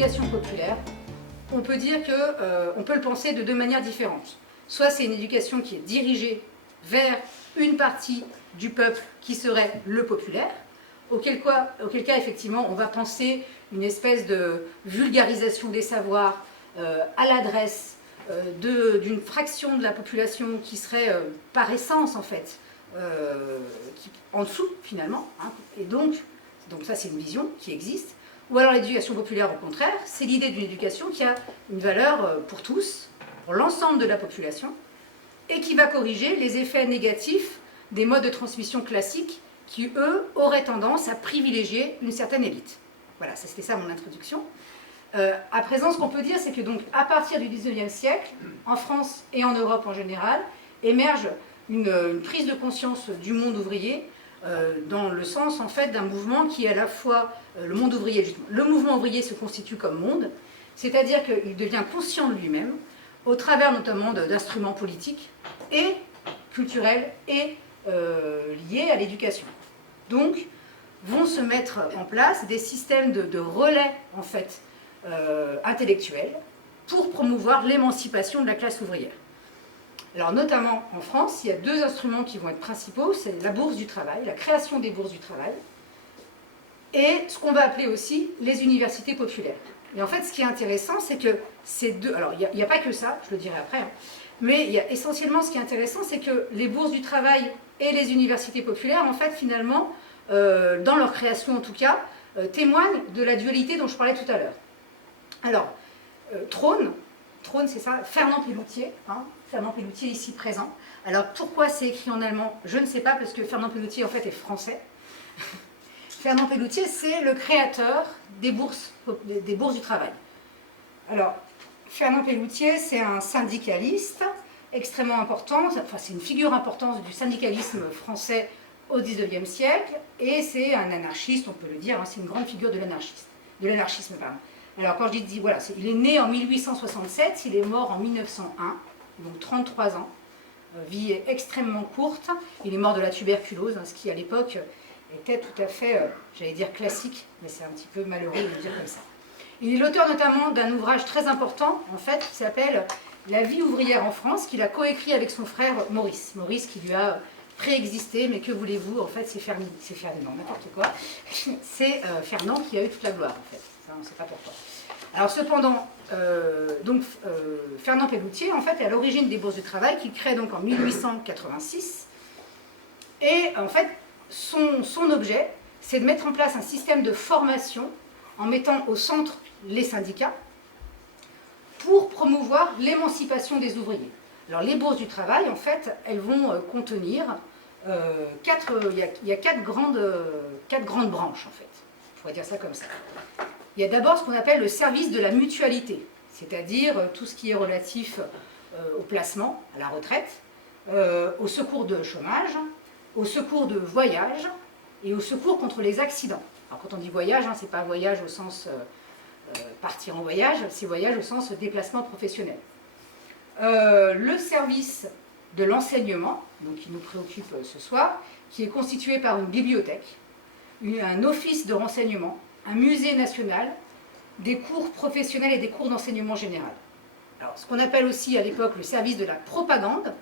l'éducation populaire, on peut dire qu'on peut le penser de deux manières différentes. Soit c'est une éducation qui est dirigée vers une partie du peuple qui serait le populaire, auquel cas effectivement on va penser une espèce de vulgarisation des savoirs à l'adresse d'une fraction de la population qui serait par essence en fait en dessous finalement, hein. Et donc ça c'est une vision qui existe. Ou alors l'éducation populaire au contraire, c'est l'idée d'une éducation qui a une valeur pour tous, pour l'ensemble de la population, et qui va corriger les effets négatifs des modes de transmission classiques qui, eux, auraient tendance à privilégier une certaine élite. Voilà, c'était ça mon introduction. À présent, ce qu'on peut dire, c'est que donc, à partir du XIXe siècle, en France et en Europe en général, émerge une prise de conscience du monde ouvrier dans le sens en fait d'un mouvement qui est à la fois le monde ouvrier, justement. Le mouvement ouvrier se constitue comme monde, c'est-à-dire qu'il devient conscient de lui-même, au travers notamment d'instruments politiques et culturels et liés à l'éducation. Donc, vont se mettre en place des systèmes de relais en fait, intellectuels pour promouvoir l'émancipation de la classe ouvrière. Alors notamment en France, il y a deux instruments qui vont être principaux, c'est la bourse du travail, la création des bourses du travail, et ce qu'on va appeler aussi les universités populaires. Et en fait, ce qui est intéressant, c'est que ces deux... Alors, il n'y a pas que ça, je le dirai après, hein, mais il y a essentiellement ce qui est intéressant, c'est que les bourses du travail et les universités populaires, en fait, finalement, dans leur création en tout cas, témoignent de la dualité dont je parlais tout à l'heure. Alors, Trône, c'est ça, Fernand Pelloutier, hein, Fernand Pelloutier ici présent. Alors, pourquoi c'est écrit en allemand? Je ne sais pas, parce que Fernand Pelloutier, en fait, est français. Fernand Pelloutier, c'est le créateur des bourses du travail. Alors, Fernand Pelloutier, c'est un syndicaliste extrêmement important, enfin, c'est une figure importante du syndicalisme français au XIXe siècle, et c'est un anarchiste, on peut le dire, hein, c'est une grande figure de l'anarchisme. Alors, quand je dis, voilà, il est né en 1867, il est mort en 1901, donc 33 ans, vie extrêmement courte, il est mort de la tuberculose, hein, ce qui à l'époque était tout à fait, j'allais dire classique, mais c'est un petit peu malheureux de le dire comme ça. Il est l'auteur notamment d'un ouvrage très important, en fait, qui s'appelle « La vie ouvrière en France », qu'il a coécrit avec son frère Maurice. Maurice qui lui a préexisté, mais que voulez-vous, en fait, c'est Ferdinand, n'importe quoi. C'est Fernand qui a eu toute la gloire, en fait. Ça, on ne sait pas pourquoi. Alors cependant, Fernand Pelloutier, en fait, est à l'origine des bourses du travail qu'il crée donc en 1886. Et en fait, son objet, c'est de mettre en place un système de formation en mettant au centre les syndicats pour promouvoir l'émancipation des ouvriers. Alors les bourses du travail, en fait, elles vont contenir il y a quatre grandes branches, en fait. On pourrait dire ça comme ça. Il y a d'abord ce qu'on appelle le service de la mutualité, c'est-à-dire tout ce qui est relatif au placement, à la retraite, au secours de chômage, au secours de voyage et au secours contre les accidents. Alors quand on dit voyage, hein, ce n'est pas voyage au sens partir en voyage, c'est voyage au sens déplacement professionnel. Le service de l'enseignement, donc qui nous préoccupe ce soir, qui est constitué par une bibliothèque, un office de renseignement, un musée national, des cours professionnels et des cours d'enseignement général. Alors, ce qu'on appelle aussi à l'époque le service de la propagande,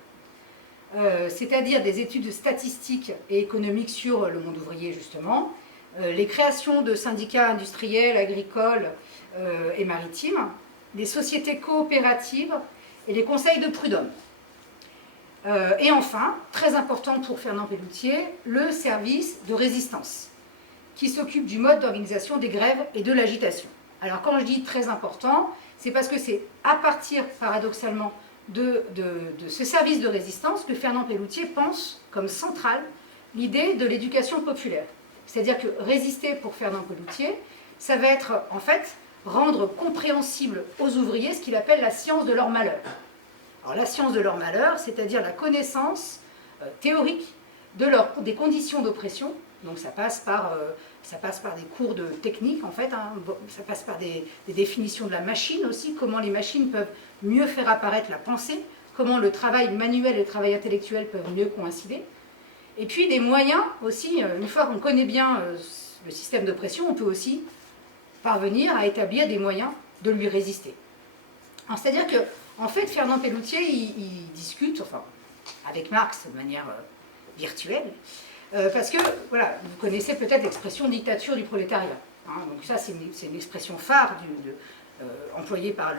c'est-à-dire des études statistiques et économiques sur le monde ouvrier justement, les créations de syndicats industriels, agricoles et maritimes, des sociétés coopératives et les conseils de prud'homme. Et enfin, très important pour Fernand Pelloutier, le service de résistance, qui s'occupe du mode d'organisation des grèves et de l'agitation. Alors quand je dis très important, c'est parce que c'est à partir, paradoxalement, de ce service de résistance que Fernand Pelloutier pense comme centrale l'idée de l'éducation populaire. C'est-à-dire que résister pour Fernand Pelloutier, ça va être en fait rendre compréhensible aux ouvriers ce qu'il appelle la science de leur malheur. Alors la science de leur malheur, c'est-à-dire la connaissance théorique des conditions d'oppression. Donc ça passe par des cours de technique en fait, hein, ça passe par des définitions de la machine aussi, comment les machines peuvent mieux faire apparaître la pensée, comment le travail manuel et le travail intellectuel peuvent mieux coïncider. Et puis des moyens aussi, une fois qu'on connaît bien le système d'oppression, on peut aussi parvenir à établir des moyens de lui résister. C'est-à-dire que, en fait, Fernand Pelloutier, il discute, enfin, avec Marx de manière virtuelle, parce que, voilà, vous connaissez peut-être l'expression dictature du prolétariat. Hein, donc ça, c'est une expression phare employée par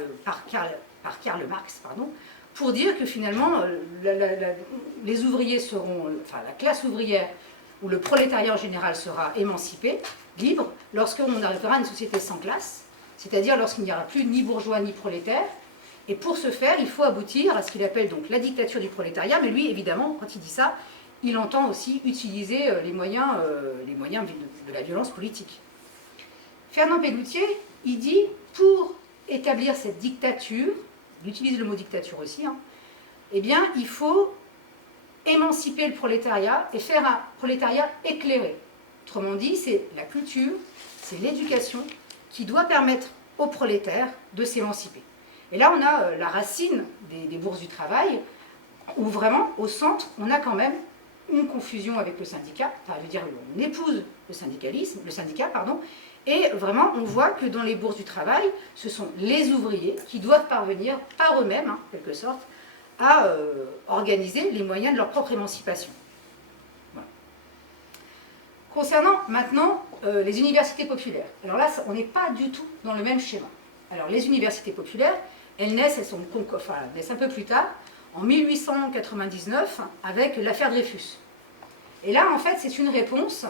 Karl Marx, pardon, pour dire que finalement, les ouvriers seront, enfin, la classe ouvrière ou le prolétariat en général sera émancipé, libre, lorsqu'on arrivera à une société sans classe, c'est-à-dire lorsqu'il n'y aura plus ni bourgeois ni prolétaires. Et pour ce faire, il faut aboutir à ce qu'il appelle donc la dictature du prolétariat, mais lui, évidemment, quand il dit ça, il entend aussi utiliser les moyens de la violence politique. Fernand Pelloutier, il dit, pour établir cette dictature, il utilise le mot dictature aussi, hein, eh bien, il faut émanciper le prolétariat et faire un prolétariat éclairé. Autrement dit, c'est la culture, c'est l'éducation qui doit permettre aux prolétaires de s'émanciper. Et là, on a la racine des bourses du travail, où vraiment, au centre, on a quand même une confusion avec le syndicat, enfin, je veux dire, on épouse le syndicat, pardon, et vraiment, on voit que dans les bourses du travail, ce sont les ouvriers qui doivent parvenir par eux-mêmes, en quelque sorte, à organiser les moyens de leur propre émancipation. Voilà. Concernant maintenant les universités populaires, alors là, on n'est pas du tout dans le même schéma. Alors, les universités populaires, elles naissent un peu plus tard, en 1899, avec l'affaire Dreyfus. Et là, en fait, c'est une réponse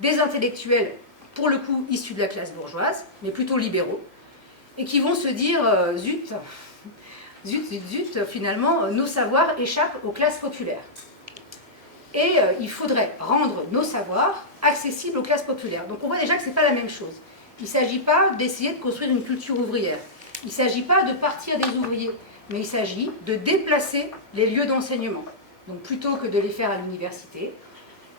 des intellectuels, pour le coup, issus de la classe bourgeoise, mais plutôt libéraux, et qui vont se dire, zut, finalement, nos savoirs échappent aux classes populaires. Et il faudrait rendre nos savoirs accessibles aux classes populaires. Donc on voit déjà que ce n'est pas la même chose. Il ne s'agit pas d'essayer de construire une culture ouvrière. Il ne s'agit pas de partir des ouvriers, mais il s'agit de déplacer les lieux d'enseignement. Donc plutôt que de les faire à l'université,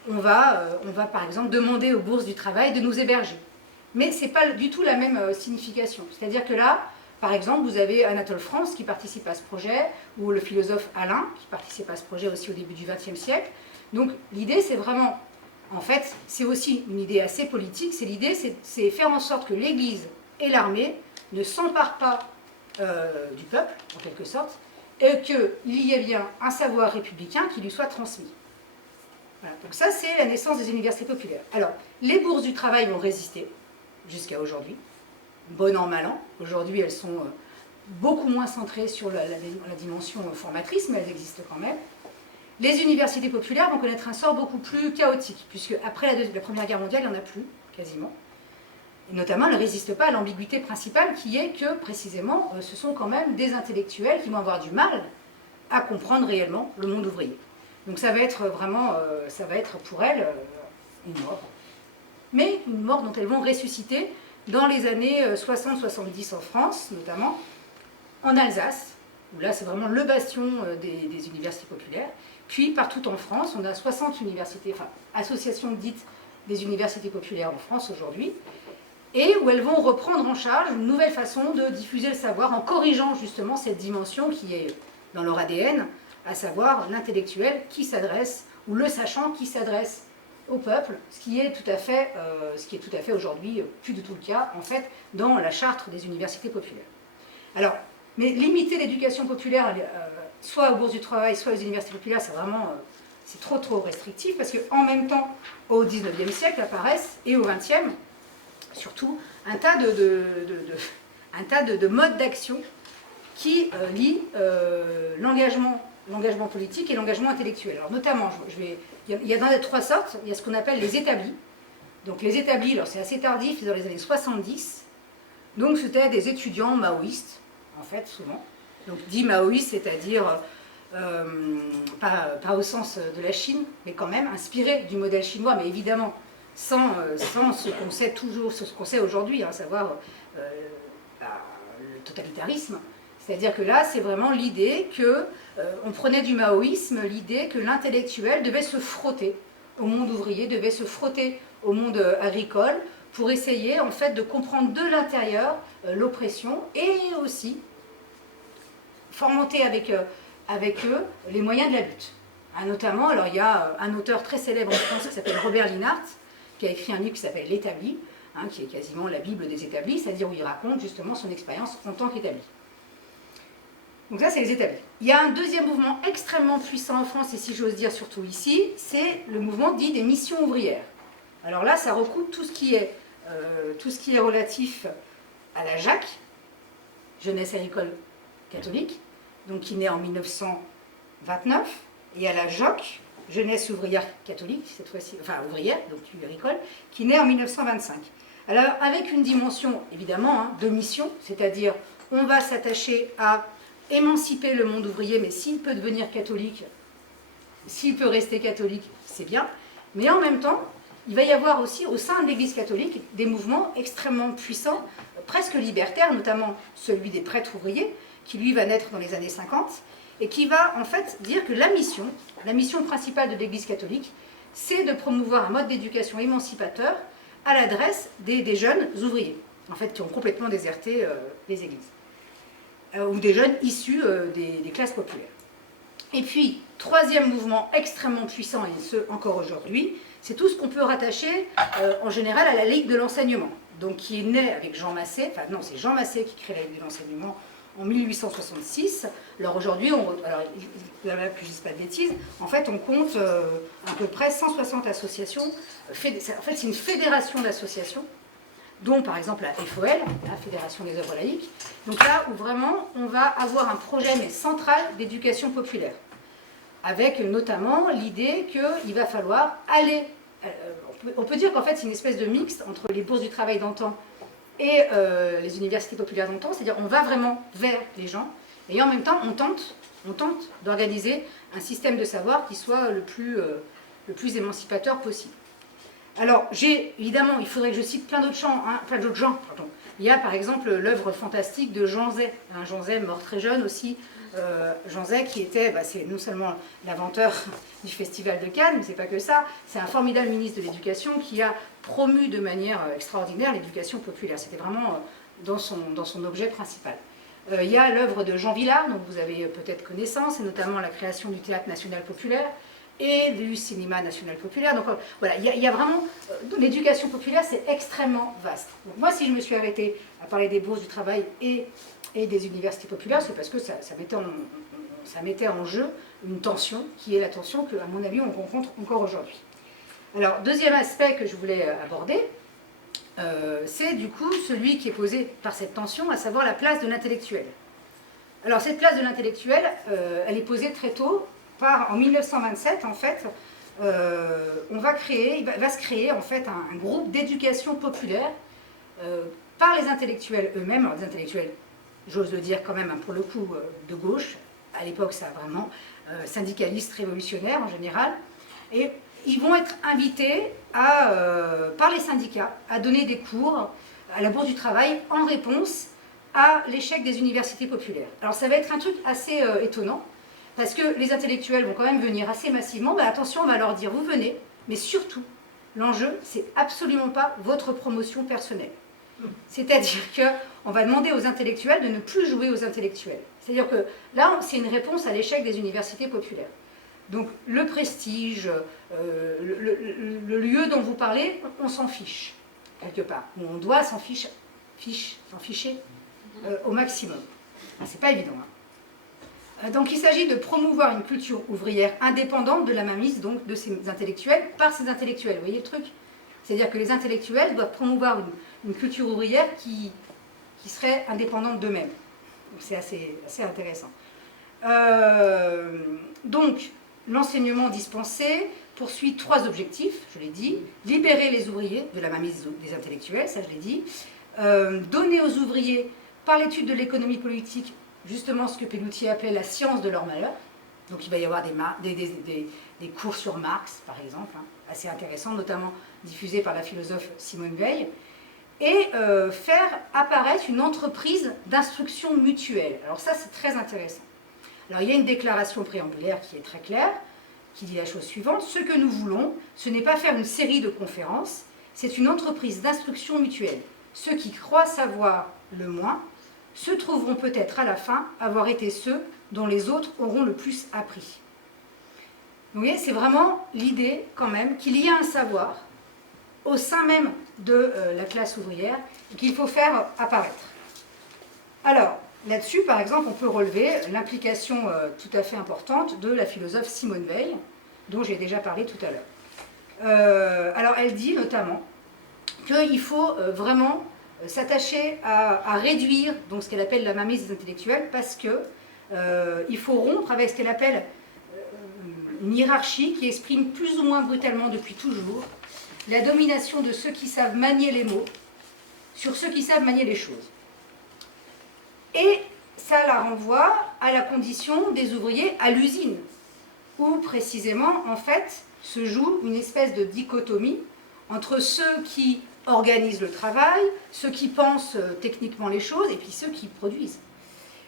on va par exemple demander aux bourses du travail de nous héberger. Mais ce n'est pas du tout la même signification. C'est-à-dire que là, par exemple, vous avez Anatole France qui participe à ce projet, ou le philosophe Alain qui participe à ce projet aussi au début du XXe siècle. Donc l'idée, c'est vraiment, en fait, c'est aussi une idée assez politique, c'est faire en sorte que l'Église et l'armée ne s'emparent pas du peuple, en quelque sorte, et qu'il y ait bien un savoir républicain qui lui soit transmis. Voilà. Donc ça, c'est la naissance des universités populaires. Alors, les bourses du travail vont résister jusqu'à aujourd'hui, bon an, mal an. Aujourd'hui, elles sont beaucoup moins centrées sur la dimension formatrice, mais elles existent quand même. Les universités populaires vont connaître un sort beaucoup plus chaotique, puisque après la Première Guerre mondiale, il n'y en a plus, quasiment. Et notamment, elles ne résistent pas à l'ambiguïté principale qui est que, précisément, ce sont quand même des intellectuels qui vont avoir du mal à comprendre réellement le monde ouvrier. Donc ça va être vraiment, ça va être pour elles une mort. Mais une mort dont elles vont ressusciter dans les années 60-70 en France, notamment, en Alsace, où là c'est vraiment le bastion des universités populaires. Puis partout en France, on a 60 universités, enfin associations dites des universités populaires en France aujourd'hui, et où elles vont reprendre en charge une nouvelle façon de diffuser le savoir en corrigeant justement cette dimension qui est dans leur ADN, à savoir l'intellectuel qui s'adresse, ou le sachant qui s'adresse au peuple, ce qui est tout à fait aujourd'hui plus du tout le cas, en fait, dans la charte des universités populaires. Alors, mais limiter l'éducation populaire, soit aux bourses du travail, soit aux universités populaires, c'est vraiment, c'est trop restrictif, parce qu'en même temps, au XIXe siècle apparaissent, et au XXe, surtout, un tas de modes d'action qui lient l'engagement politique et l'engagement intellectuel. Alors notamment, il y a dans les trois sortes, il y a ce qu'on appelle les établis. Donc les établis, alors c'est assez tardif, c'est dans les années 70. Donc c'était des étudiants maoïstes, en fait, souvent. Donc dit maoïste, c'est-à-dire, pas au sens de la Chine, mais quand même inspiré du modèle chinois, mais évidemment sans ce qu'on sait toujours, ce qu'on sait aujourd'hui, à savoir le totalitarisme. C'est-à-dire que là, c'est vraiment l'idée on prenait du maoïsme, l'idée que l'intellectuel devait se frotter au monde ouvrier, devait se frotter au monde agricole, pour essayer en fait de comprendre de l'intérieur l'oppression et aussi fomenter avec eux les moyens de la lutte. Notamment, alors il y a un auteur très célèbre en France qui s'appelle Robert Linhart, qui a écrit un livre qui s'appelle L'Établi, hein, qui est quasiment la Bible des établis, c'est-à-dire où il raconte justement son expérience en tant qu'établi. Donc ça, c'est les établis. Il y a un deuxième mouvement extrêmement puissant en France, et si j'ose dire surtout ici, c'est le mouvement dit des missions ouvrières. Alors là, ça recoupe tout ce qui est relatif à la JAC, Jeunesse agricole catholique, donc qui naît en 1929, et à la JOC, Jeunesse ouvrière catholique, cette fois-ci, enfin ouvrière, donc agricole, qui naît en 1925. Alors avec une dimension évidemment hein, de mission, c'est-à-dire on va s'attacher à émanciper le monde ouvrier, mais s'il peut devenir catholique, s'il peut rester catholique, c'est bien, mais en même temps, il va y avoir aussi au sein de l'Église catholique des mouvements extrêmement puissants, presque libertaires, notamment celui des prêtres ouvriers, qui lui va naître dans les années 50, et qui va en fait dire que la mission principale de l'Église catholique, c'est de promouvoir un mode d'éducation émancipateur à l'adresse des jeunes ouvriers, en fait, qui ont complètement déserté les églises, ou des jeunes issus des classes populaires. Et puis, troisième mouvement extrêmement puissant, et ce encore aujourd'hui, c'est tout ce qu'on peut rattacher en général à la Ligue de l'enseignement, donc qui est née avec Jean Massé, enfin non, c'est Jean Massé qui crée la Ligue de l'enseignement en 1866. Alors aujourd'hui, alors que je ne dise pas de bêtises, en fait on compte à peu près 160 associations. En fait, c'est une fédération d'associations, dont par exemple la FOL, la Fédération des œuvres laïques. Donc là où vraiment on va avoir un projet mais central d'éducation populaire, avec notamment l'idée qu'il va falloir aller... on peut dire qu'en fait c'est une espèce de mixte entre les bourses du travail d'antan et les universités populaires d'antan, c'est-à-dire on va vraiment vers les gens, et en même temps on tente d'organiser un système de savoir qui soit le plus émancipateur possible. Alors, évidemment, il faudrait que je cite plein d'autres gens. Il y a par exemple l'œuvre fantastique de Jean Zay. Jean Zay, mort très jeune aussi. Jean Zay qui était, c'est non seulement l'inventeur du Festival de Cannes, mais c'est pas que ça, c'est un formidable ministre de l'Éducation qui a promu de manière extraordinaire l'éducation populaire. C'était vraiment dans son objet principal. Il y a l'œuvre de Jean Vilar, dont vous avez peut-être connaissance, et notamment la création du Théâtre national populaire et du cinéma national populaire. Donc voilà, il y a vraiment... l'éducation populaire, c'est extrêmement vaste. Donc, moi, si je me suis arrêtée à parler des bourses du travail et des universités populaires, c'est parce que ça mettait en jeu une tension, qui est la tension qu'à mon avis, on rencontre encore aujourd'hui. Alors, deuxième aspect que je voulais aborder, c'est du coup celui qui est posé par cette tension, à savoir la place de l'intellectuel. Alors, cette place de l'intellectuel, elle est posée très tôt, en 1927, en fait, il va se créer en fait un groupe d'éducation populaire par les intellectuels eux-mêmes, alors des intellectuels, j'ose le dire quand même, pour le coup, de gauche, à l'époque ça vraiment, syndicalistes révolutionnaires en général, et ils vont être invités par les syndicats à donner des cours à la Bourse du Travail en réponse à l'échec des universités populaires. Alors ça va être un truc assez étonnant, parce que les intellectuels vont quand même venir assez massivement. Attention, on va leur dire, vous venez, mais surtout, l'enjeu, c'est absolument pas votre promotion personnelle. C'est-à-dire qu'on va demander aux intellectuels de ne plus jouer aux intellectuels. C'est-à-dire que là, c'est une réponse à l'échec des universités populaires. Donc le prestige, le lieu dont vous parlez, on s'en fiche, quelque part. On doit s'en ficher au maximum. C'est pas évident, hein. Donc il s'agit de promouvoir une culture ouvrière indépendante de la mainmise donc, de ces intellectuels par ces intellectuels. Vous voyez le truc? C'est-à-dire que les intellectuels doivent promouvoir une culture ouvrière qui serait indépendante d'eux-mêmes. C'est assez intéressant. Donc l'enseignement dispensé poursuit 3 objectifs, je l'ai dit. Libérer les ouvriers de la mainmise des intellectuels, ça je l'ai dit. Donner aux ouvriers, par l'étude de l'économie politique, justement ce que Pelloutier appelait la science de leur malheur. Donc il va y avoir des cours sur Marx, par exemple, hein, assez intéressants, notamment diffusés par la philosophe Simone Veil, et faire apparaître une entreprise d'instruction mutuelle. Alors ça, c'est très intéressant. Alors il y a une déclaration préambulaire qui est très claire, qui dit la chose suivante: ce que nous voulons, ce n'est pas faire une série de conférences, c'est une entreprise d'instruction mutuelle. Ceux qui croient savoir le moins se trouveront peut-être à la fin avoir été ceux dont les autres auront le plus appris. Vous voyez, c'est vraiment l'idée quand même qu'il y a un savoir au sein même de la classe ouvrière qu'il faut faire apparaître. Alors, là-dessus, par exemple, on peut relever l'implication tout à fait importante de la philosophe Simone Veil, dont j'ai déjà parlé tout à l'heure. Alors, elle dit notamment qu'il faut vraiment s'attacher à réduire donc, ce qu'elle appelle la mainmise des intellectuels, parce qu'il faut rompre avec ce qu'elle appelle une hiérarchie qui exprime plus ou moins brutalement depuis toujours la domination de ceux qui savent manier les mots sur ceux qui savent manier les choses. Et ça la renvoie à la condition des ouvriers à l'usine, où précisément, en fait, se joue une espèce de dichotomie entre ceux qui organisent le travail, ceux qui pensent techniquement les choses, et puis ceux qui produisent.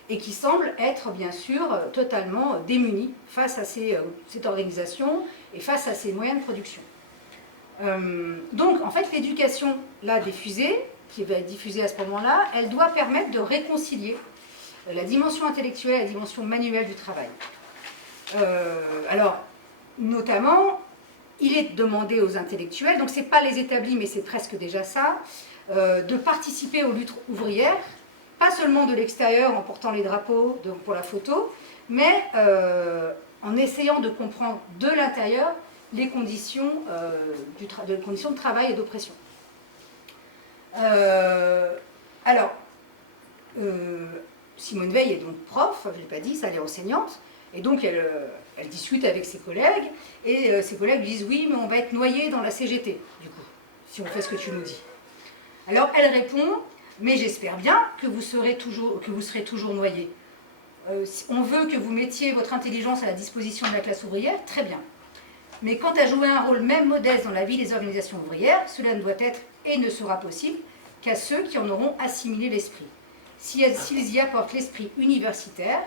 Et qui semblent être, bien sûr, totalement démunis face à cette organisation et face à ces moyens de production. Donc, en fait, l'éducation, là, diffusée, qui va être diffusée à ce moment-là, elle doit permettre de réconcilier la dimension intellectuelle et la dimension manuelle du travail. Alors, notamment, il est demandé aux intellectuels, donc ce n'est pas les établis, mais c'est presque déjà ça, de participer aux luttes ouvrières, pas seulement de l'extérieur en portant les drapeaux pour la photo, mais en essayant de comprendre de l'intérieur les conditions, conditions de travail et d'oppression. Alors, Simone Veil est donc prof, je ne l'ai pas dit, ça elle est enseignante, et donc elle discute avec ses collègues, et ses collègues disent oui, mais on va être noyé dans la CGT, du coup, si on fait ce que tu nous dis. Alors elle répond, mais j'espère bien que vous serez toujours noyé. On veut que vous mettiez votre intelligence à la disposition de la classe ouvrière, très bien. Mais quant à jouer un rôle même modeste dans la vie des organisations ouvrières, cela ne doit être et ne sera possible qu'à ceux qui en auront assimilé l'esprit. S'ils y apportent l'esprit universitaire,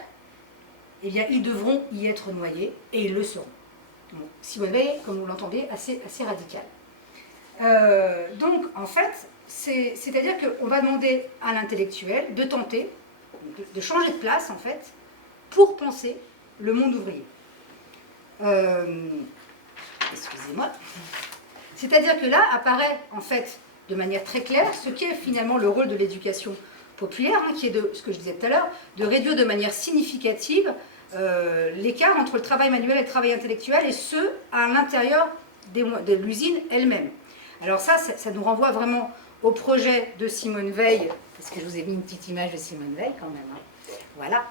eh bien, ils devront y être noyés, et ils le seront. Bon, Simone Veil, comme vous l'entendez, assez radical. Donc, en fait, c'est-à-dire qu'on va demander à l'intellectuel de tenter, de changer de place, en fait, pour penser le monde ouvrier. Excusez-moi. C'est-à-dire que là apparaît, en fait, de manière très claire, ce qu'est finalement le rôle de l'éducation populaire, hein, qui est de, ce que je disais tout à l'heure, de réduire de manière significative l'écart entre le travail manuel et le travail intellectuel, et ce, à l'intérieur de l'usine elle-même. Alors ça nous renvoie vraiment au projet de Simone Veil, parce que je vous ai mis une petite image de Simone Veil quand même. Hein. Voilà.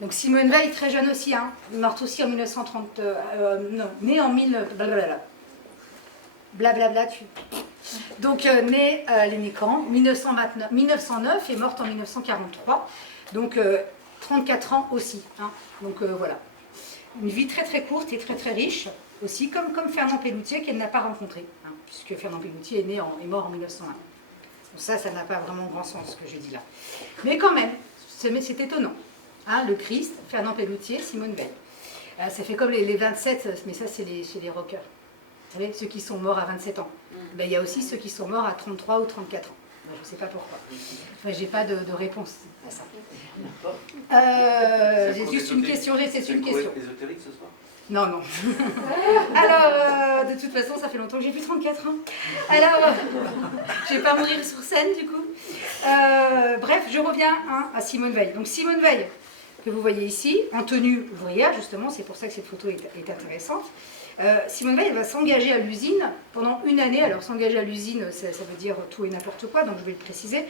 Donc Simone Veil, très jeune aussi, hein, morte aussi en 1930, non, née en 1000, blablabla, donc née, elle est née quand 1909 et morte en 1943, donc 34 ans aussi, hein, donc voilà. Une vie très très courte et très très riche, aussi, comme Fernand Pelloutier, qu'elle n'a pas rencontré, hein, puisque Fernand Pelloutier est mort en 1901. Donc ça n'a pas vraiment grand sens, ce que je dis là. Mais quand même, c'est étonnant. Hein, le Christ, Fernand Pelloutier, Simone Veil. Ça fait comme les 27, mais ça c'est chez les rockers. Vous savez, ceux qui sont morts à 27 ans. Ben, il y a aussi ceux qui sont morts à 33 ou 34 ans. Ben, je ne sais pas pourquoi. Enfin, je n'ai pas de réponse à ça. C'est juste une question. C'est une question. Ésotérique ce soir? Non, non. Alors, de toute façon, ça fait longtemps que j'ai plus 34 ans. Alors, je ne vais pas mourir sur scène, du coup. Bref, je reviens à Simone Veil. Donc, Simone Veil, que vous voyez ici, en tenue ouvrière, justement, c'est pour ça que cette photo est intéressante. Simone Veil va s'engager à l'usine pendant une année. Alors, s'engager à l'usine, ça veut dire tout et n'importe quoi, donc je vais le préciser.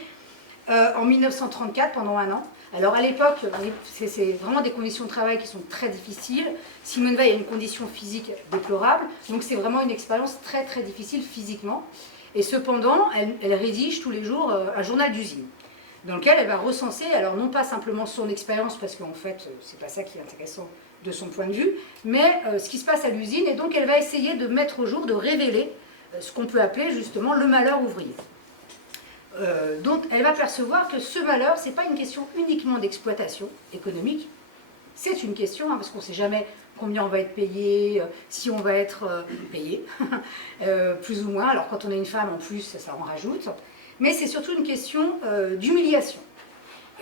En 1934, pendant un an. Alors à l'époque, c'est vraiment des conditions de travail qui sont très difficiles. Simone Veil a une condition physique déplorable, donc c'est vraiment une expérience très très difficile physiquement. Et cependant, elle rédige tous les jours un journal d'usine, dans lequel elle va recenser, alors non pas simplement son expérience, parce qu'en fait, c'est pas ça qui est intéressant de son point de vue, mais ce qui se passe à l'usine, et donc elle va essayer de mettre au jour, de révéler ce qu'on peut appeler justement le malheur ouvrier. Donc elle va percevoir que ce malheur, ce n'est pas une question uniquement d'exploitation économique, c'est une question, hein, parce qu'on ne sait jamais combien on va être payé, si on va être payé, plus ou moins, alors quand on est une femme en plus, ça en rajoute, mais c'est surtout une question d'humiliation,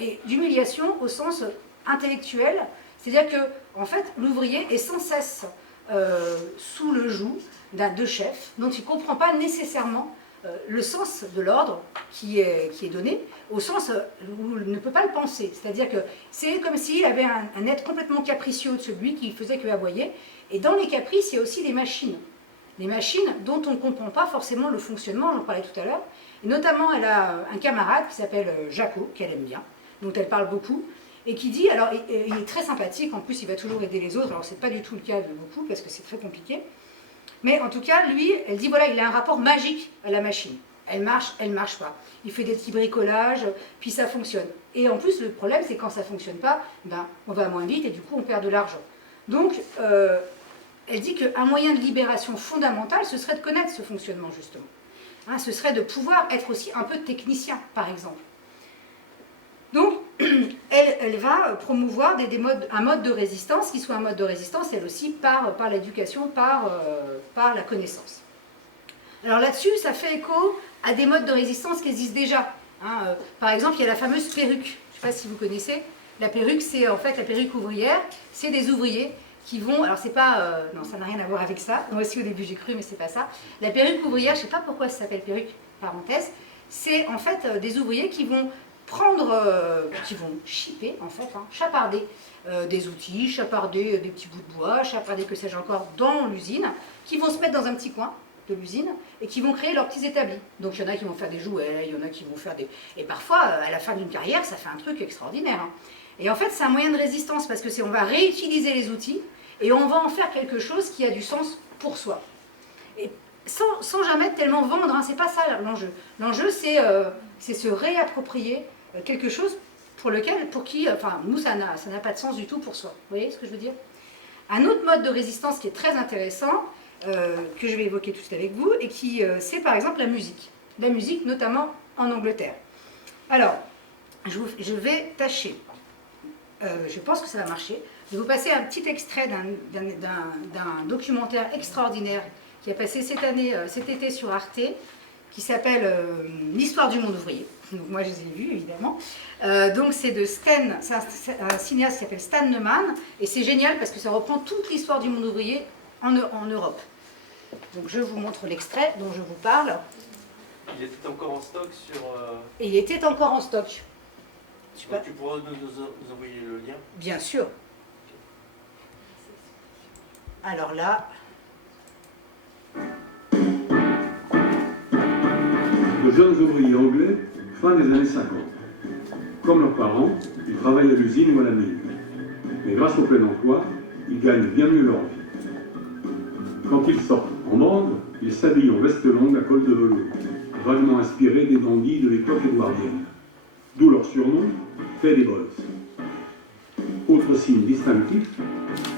et d'humiliation au sens intellectuel, c'est-à-dire que en fait, l'ouvrier est sans cesse sous le joug de chefs dont il ne comprend pas nécessairement le sens de l'ordre qui est donné, au sens où il ne peut pas le penser. C'est-à-dire que c'est comme s'il avait un être complètement capricieux au-dessus de lui qui faisait que aboyer. Et dans les caprices, il y a aussi des machines. Les machines dont on ne comprend pas forcément le fonctionnement, j'en parlais tout à l'heure. Et notamment, elle a un camarade qui s'appelle Jaco, qu'elle aime bien, dont elle parle beaucoup, et qui dit, alors il est très sympathique, en plus il va toujours aider les autres, alors c'est pas du tout le cas de beaucoup, parce que c'est très compliqué. Mais en tout cas, lui, elle dit, voilà, il a un rapport magique à la machine. Elle marche pas. Il fait des petits bricolages, puis ça fonctionne. Et en plus, le problème, c'est quand ça fonctionne pas, ben, on va moins vite et du coup, on perd de l'argent. Donc, elle dit qu'un moyen de libération fondamentale, ce serait de connaître ce fonctionnement, justement. Hein, ce serait de pouvoir être aussi un peu technicien, par exemple. Donc, elle va promouvoir un mode de résistance, qui soit un mode de résistance, elle aussi, par l'éducation, par la connaissance. Alors là-dessus, ça fait écho à des modes de résistance qui existent déjà. Hein, par exemple, il y a la fameuse perruque. Je ne sais pas si vous connaissez. La perruque, c'est en fait la perruque ouvrière. C'est des ouvriers qui vont... Alors, c'est pas... non, ça n'a rien à voir avec ça. Moi aussi, au début, j'ai cru, mais c'est pas ça. La perruque ouvrière, je ne sais pas pourquoi ça s'appelle perruque, parenthèse. C'est en fait des ouvriers qui vont qui vont chipper, en fait, hein, chaparder des outils, chaparder des petits bouts de bois, chaparder que sais-je encore dans l'usine, qui vont se mettre dans un petit coin de l'usine et qui vont créer leurs petits établis. Donc il y en a qui vont faire des jouets, il y en a qui vont faire des... Et parfois, à la fin d'une carrière, ça fait un truc extraordinaire. Hein. Et en fait, c'est un moyen de résistance parce que on va réutiliser les outils et on va en faire quelque chose qui a du sens pour soi. Et sans jamais tellement vendre, hein, c'est pas ça l'enjeu. L'enjeu, c'est se réapproprier quelque chose pour qui, enfin, nous, ça n'a pas de sens du tout pour soi. Vous voyez ce que je veux dire? Un autre mode de résistance qui est très intéressant, que je vais évoquer tout de suite avec vous, et c'est par exemple la musique. La musique, notamment en Angleterre. Alors, je vais tâcher. Je pense que ça va marcher. Je vais vous passer un petit extrait d'un documentaire extraordinaire qui a passé cet été sur Arte, qui s'appelle L'histoire du monde ouvrier. Donc moi je les ai vus évidemment. Donc c'est de Stan, c'est un cinéaste qui s'appelle Stan Neumann, et c'est génial parce que ça reprend toute l'histoire du monde ouvrier en Europe. Donc je vous montre l'extrait dont je vous parle. Il était encore en stock sur... Et il était encore en stock. Tu pourras nous envoyer le lien? Bien sûr. Alors là... De jeunes ouvriers anglais, fin des années 50. Comme leurs parents, ils travaillent à l'usine ou à la mine. Mais grâce au plein emploi, ils gagnent bien mieux leur vie. Quand ils sortent en bande, ils s'habillent en veste longue à col de velours, vaguement inspirés des dandies de l'époque édouardienne. D'où leur surnom, Fady Boys. Autre signe distinctif,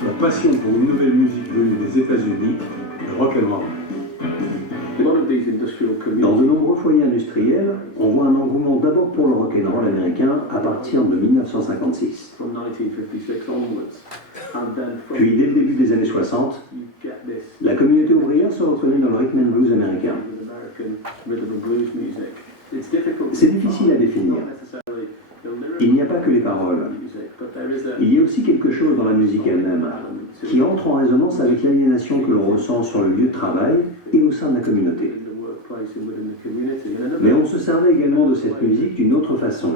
leur passion pour une nouvelle musique venue des États-Unis, le rock and roll. Dans de nombreux foyers industriels, on voit un engouement d'abord pour le rock'n'roll américain à partir de 1956. Puis dès le début des années 60, la communauté ouvrière se reconnaît dans le rhythm and blues américain. C'est difficile à définir. Il n'y a pas que les paroles. Il y a aussi quelque chose dans la musique elle-même qui entre en résonance avec l'aliénation que l'on ressent sur le lieu de travail et au sein de la communauté. Mais on se servait également de cette musique d'une autre façon.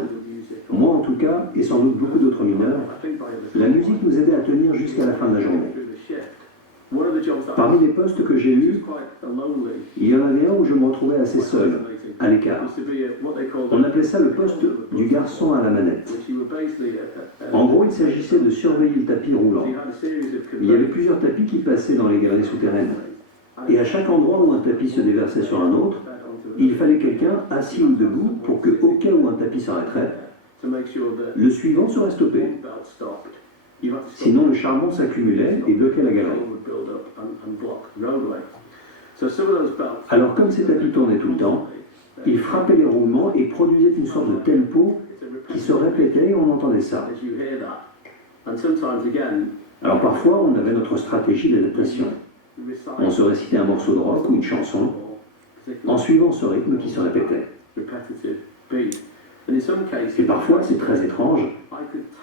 Moi en tout cas, et sans doute beaucoup d'autres mineurs, la musique nous aidait à tenir jusqu'à la fin de la journée. Parmi les postes que j'ai eus, il y en avait un où je me retrouvais assez seul, à l'écart. On appelait ça le poste du garçon à la manette. En gros, il s'agissait de surveiller le tapis roulant. Il y avait plusieurs tapis qui passaient dans les galeries souterraines. Et à chaque endroit où un tapis se déversait sur un autre, il fallait quelqu'un assis ou debout pour que, au cas où un tapis s'arrêterait, le suivant serait stoppé. Sinon, le charbon s'accumulait et bloquait la galerie. Alors, comme ces tapis tournaient tout le temps, ils frappaient les roulements et produisaient une sorte de tempo qui se répétait et on entendait ça. Alors parfois, on avait notre stratégie d'adaptation. On se récitait un morceau de rock ou une chanson en suivant ce rythme qui se répétait. Et parfois, c'est très étrange,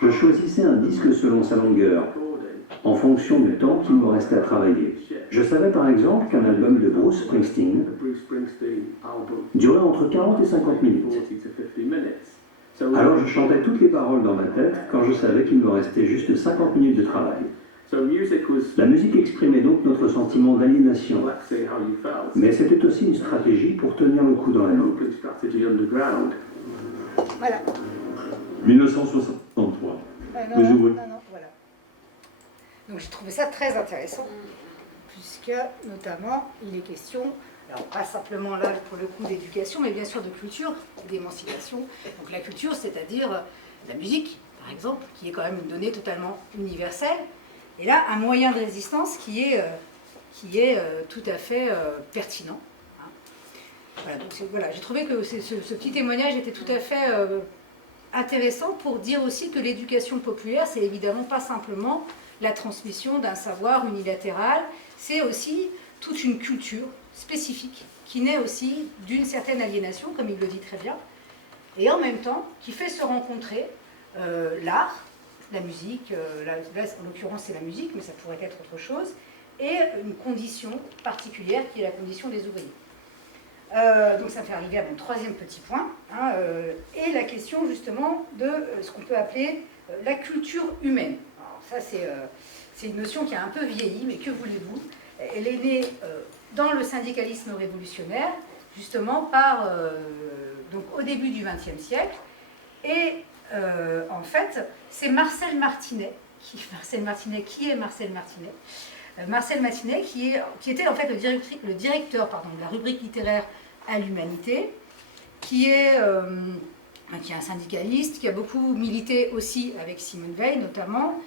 je choisissais un disque selon sa longueur, en fonction du temps qu'il me restait à travailler. Je savais par exemple qu'un album de Bruce Springsteen durait entre 40 et 50 minutes. Alors je chantais toutes les paroles dans ma tête quand je savais qu'il me restait juste 50 minutes de travail. La musique exprimait donc notre sentiment d'aliénation, mais c'était aussi une stratégie pour tenir le coup dans la nuit. Voilà. 1963. Non, voilà. Donc j'ai trouvé ça très intéressant, puisque notamment il est question, alors pas simplement là pour le coup d'éducation, mais bien sûr de culture, d'émancipation. Donc la culture, c'est-à-dire la musique, par exemple, qui est quand même une donnée totalement universelle, et là un moyen de résistance qui est tout à fait pertinent. Hein. Voilà, donc voilà, j'ai trouvé que ce petit témoignage était tout à fait intéressant pour dire aussi que l'éducation populaire, c'est évidemment pas simplement la transmission d'un savoir unilatéral, c'est aussi toute une culture spécifique qui naît aussi d'une certaine aliénation, comme il le dit très bien, et en même temps qui fait se rencontrer l'art, la musique, là en l'occurrence c'est la musique, mais ça pourrait être autre chose, et une condition particulière qui est la condition des ouvriers. Donc ça me fait arriver à mon troisième petit point, hein, et la question justement de ce qu'on peut appeler la culture humaine. Alors ça c'est une notion qui a un peu vieilli, mais que voulez-vous? Elle est née dans le syndicalisme révolutionnaire, justement donc au début du XXe siècle, et en fait c'est Marcel Martinet, qui est Marcel Martinet? Marcel Martinet, qui était en fait le directeur de la rubrique littéraire à l'Humanité, qui est un syndicaliste, qui a beaucoup milité aussi avec Simone Veil notamment,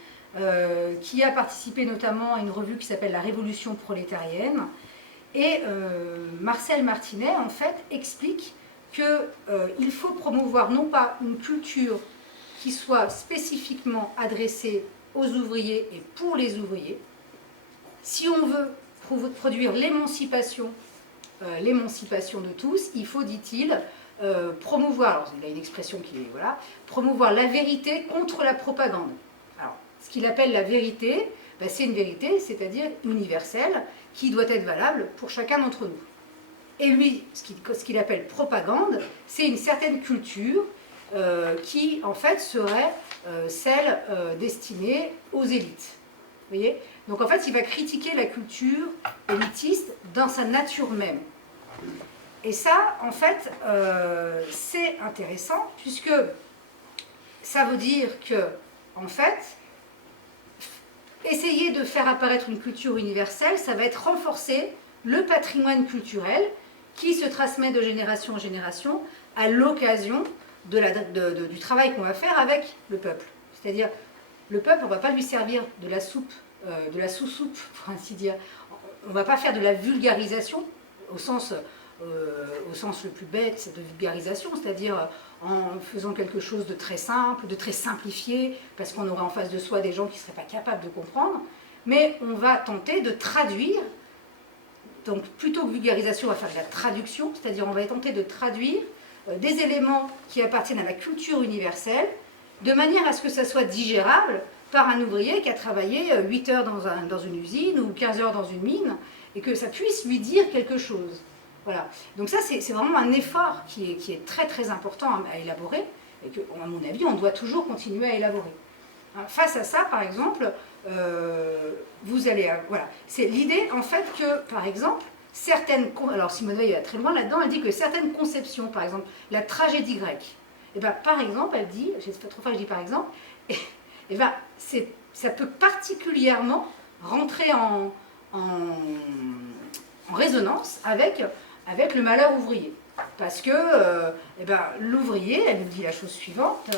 qui a participé notamment à une revue qui s'appelle La Révolution prolétarienne. Et Marcel Martinet, en fait, explique qu'il faut promouvoir non pas une culture qui soit spécifiquement adressée aux ouvriers et pour les ouvriers. Si on veut produire l'émancipation de tous, il faut, dit-il, promouvoir, alors il a une expression qui est, voilà, promouvoir la vérité contre la propagande. Alors, ce qu'il appelle la vérité, c'est une vérité, c'est-à-dire universelle, qui doit être valable pour chacun d'entre nous. Et lui, ce qu'il appelle propagande, c'est une certaine culture qui, en fait, serait celle destinée aux élites. Vous voyez ? Donc, en fait, il va critiquer la culture élitiste dans sa nature même. Et ça, en fait, c'est intéressant, puisque ça veut dire que, en fait, essayer de faire apparaître une culture universelle, ça va être renforcer le patrimoine culturel qui se transmet de génération en génération à l'occasion du travail qu'on va faire avec le peuple. C'est-à-dire, le peuple, on ne va pas lui servir de la soupe, de la sous-soupe, pour ainsi dire. On ne va pas faire de la vulgarisation, au sens le plus bête de vulgarisation, c'est-à-dire en faisant quelque chose de très simple, de très simplifié, parce qu'on aura en face de soi des gens qui ne seraient pas capables de comprendre, mais on va tenter de traduire, donc plutôt que vulgarisation, on va faire de la traduction, c'est-à-dire on va tenter de traduire des éléments qui appartiennent à la culture universelle, de manière à ce que ça soit digérable par un ouvrier qui a travaillé 8 heures dans une usine ou 15 heures dans une mine, et que ça puisse lui dire quelque chose. Voilà. Donc ça, c'est vraiment un effort qui est très très important à élaborer, et que, à mon avis, on doit toujours continuer à élaborer. Face à ça, par exemple, vous allez... voilà. C'est l'idée, en fait, que, par exemple, alors Simone Veil va très loin là-dedans, elle dit que certaines conceptions, par exemple, la tragédie grecque, et ben, par exemple, elle dit, je ne sais pas trop fois que je dis par exemple, et ben, ça peut particulièrement rentrer en résonance avec le malheur ouvrier. Parce que l'ouvrier, elle nous dit la chose suivante,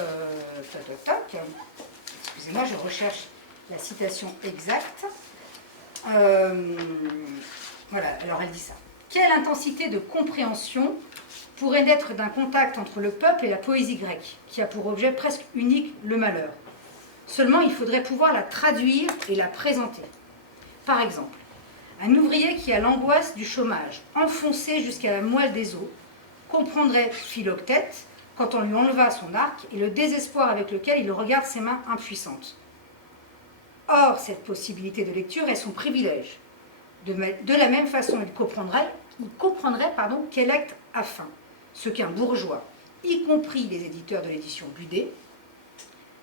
excusez-moi, je recherche la citation exacte. Voilà, alors elle dit ça. Quelle intensité de compréhension pourrait naître d'un contact entre le peuple et la poésie grecque, qui a pour objet presque unique le malheur. Seulement, il faudrait pouvoir la traduire et la présenter. Par exemple, un ouvrier qui a l'angoisse du chômage, enfoncé jusqu'à la moelle des os, comprendrait Philoctète quand on lui enleva son arc et le désespoir avec lequel il regarde ses mains impuissantes. Or, cette possibilité de lecture est son privilège. De la même façon, il comprendrait quel acte a fin. Ce qu'un bourgeois, y compris les éditeurs de l'édition Budet,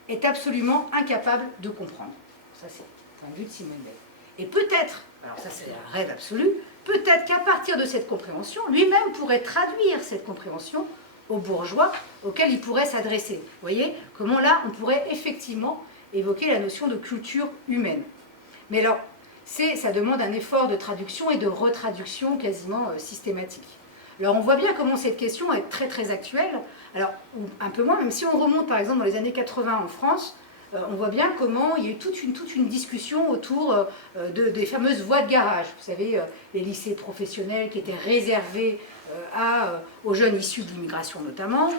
est absolument incapable de comprendre. Ça, c'est le point de vue de Simone Veil. Et peut-être, alors ça c'est un rêve absolu, peut-être qu'à partir de cette compréhension, lui-même pourrait traduire cette compréhension aux bourgeois auxquels il pourrait s'adresser. Vous voyez comment là, on pourrait effectivement évoquer la notion de culture humaine. Mais alors, ça demande un effort de traduction et de retraduction quasiment systématique. Alors on voit bien comment cette question est très très actuelle, alors un peu moins, même si on remonte par exemple dans les années 80 en France, on voit bien comment il y a eu toute une discussion autour des fameuses voies de garage. Vous savez, les lycées professionnels qui étaient réservés aux jeunes issus de l'immigration notamment,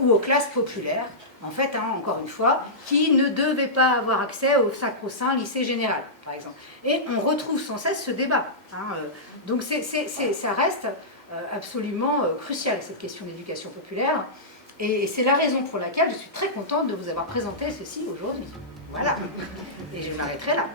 ou aux classes populaires, en fait, encore une fois, qui ne devaient pas avoir accès au sacro-saint lycée général, par exemple. Et on retrouve sans cesse ce débat. Donc ça reste absolument crucial, cette question de l'éducation populaire. Et c'est la raison pour laquelle je suis très contente de vous avoir présenté ceci aujourd'hui. Voilà. Et je m'arrêterai là.